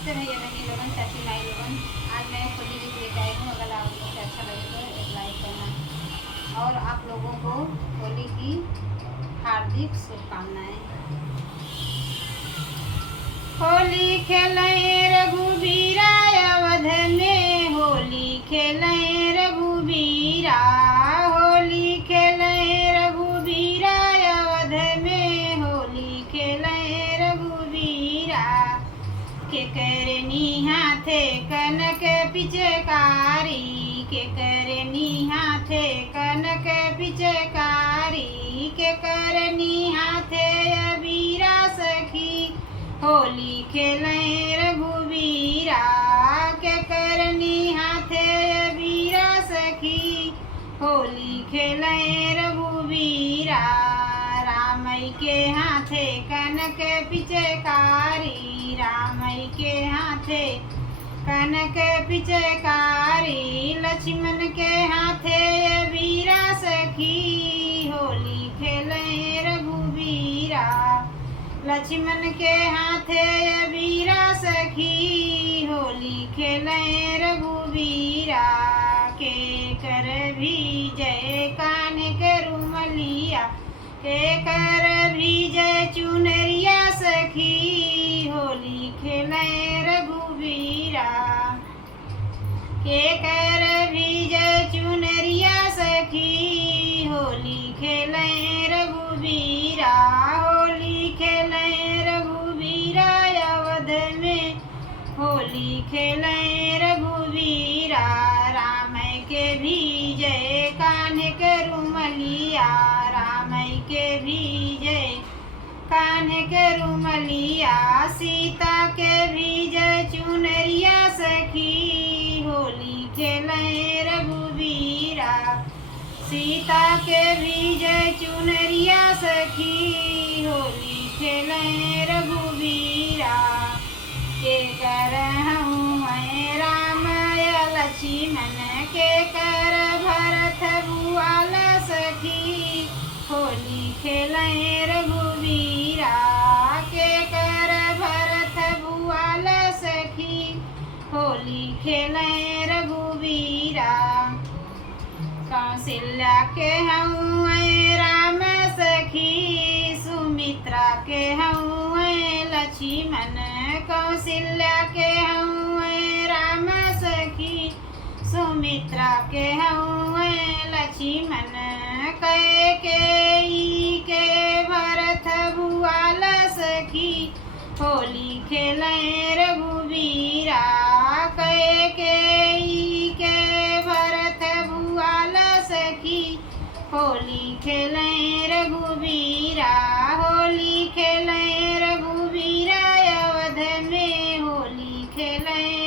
नमस्ते भैया बहनी लोगन, चाची माई लोगन। आज मैं होली गीत लेकर आई हूँ। अगर आप लोगों को अच्छा लगे तो एक लाइक करना और आप लोगों को होली की हार्दिक शुभकामनाएं। होली खेलें रघुबीरा अवध में, होली खेलें रघुबीरा, होली खेलें रघुबीरा अवध में, होली खेलें रघुबीरा। के करनी हाथे कनक पिचकारी, के करनी हाथे कनक पिचकारी, के करनी हाथे अबीरा सखी, होली खेलें रघुबीरा। के करनी हाथे अबीरा सखी, होली खेलें रघुबीरा। रामई के हाथे कनक पिचकारी, रामई के हाथे कनक पिचकारी, लक्ष्मण के हाथे अबीरा सखी, होली खेलें रघुबीरा। लक्ष्मण के हाथे अबीरा सखी, होली खेलें रघुबीरा। के कर भी जय कान के रुमलिया, के कर भी जय चुनरिया सखी, होली खेलें रघुबीरा। के कर भी जय चुनरिया सखी, होली खेलें रघुबीरा। होली खेलें रघुबीरा अवध में, होली खेलें रघुबीरा। राम के भी जय कान के रुमलिया, राम के भी जय कान के रुमलिया। सीता के भी जय चुनरिया सखी, होली खेलें रघुबीरा। सीता के भी जय चुनरिया सखी, होली खेलें रघुबीरा। के कर मैं राम लक्ष्मण, के कर भरत भुआल सखी, होली खेलें रघुबीरा। के कर भरत भुआल सखी, होली खेलें रघुबीरा। कौशल्या के हऊँ राम सखी, सुमित्रा के हऊँ लक्ष्मण। कौशल्या के हऊँ राम सखी, सुमित्रा के हऊँ लक्ष्मण। कैकेयी के भरत भुआल सखी, होली खेलें रघुबीरा। कैकेयी के भरत भुआल सखी, होली खेलें रघुबीरा। होली खेलें रघुबीरा अवध में, होली खेलें